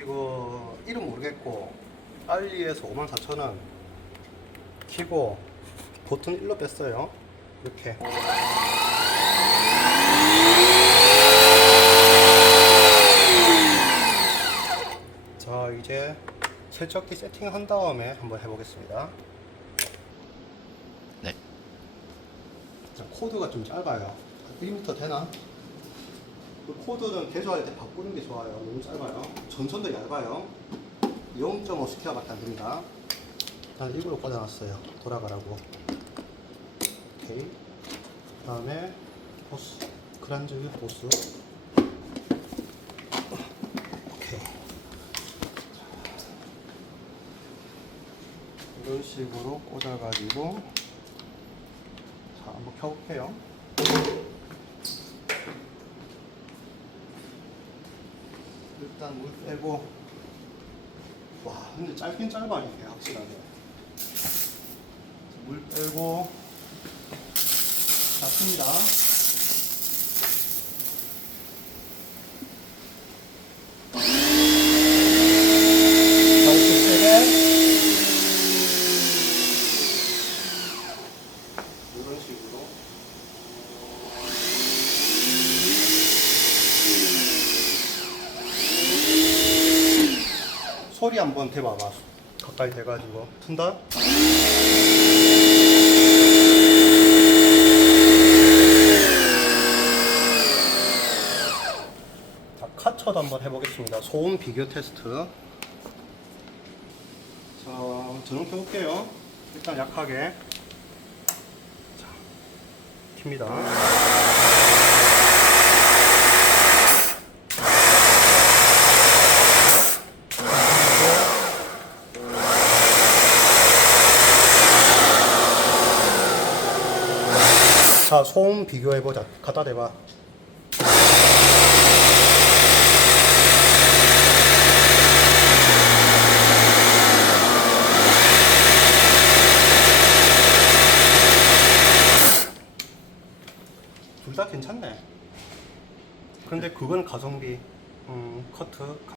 이거 이름 모르겠고 알리에서 54,000원 키고 버튼 1로 뺐어요. 이렇게 자, 이제 세척기 세팅한 다음에 한번 해보겠습니다. 네. 자, 코드가 좀 짧아요. 1m 되나? 그 코드는 개조할 때 바꾸는 게 좋아요. 너무 짧아요. 전선도 얇아요. 0.5스퀘어 밖에 안 됩니다. 일단 일부러 꽂아놨어요. 돌아가라고. 오케이. 그 다음에 호스, 그란즈 호스. 오케이. 이런 식으로 꽂아가지고, 자, 한번 켜볼게요. 일단 물 빼고, 와, 근데 짧긴 짧아, 이게 확실하게. 물 빼고, 닫습니다. 이렇게 세게. 이런 식으로. 소리 한번 대봐봐. 가까이 대가지고 튼다. 자, 카처도 한번 해보겠습니다. 소음 비교 테스트. 자, 전원 켜볼게요. 일단 약하게. 자, 킵니다. 자, 소음 비교해보자. 갖다 대봐. 둘 다 괜찮네. 근데 그건 가성비, 커트.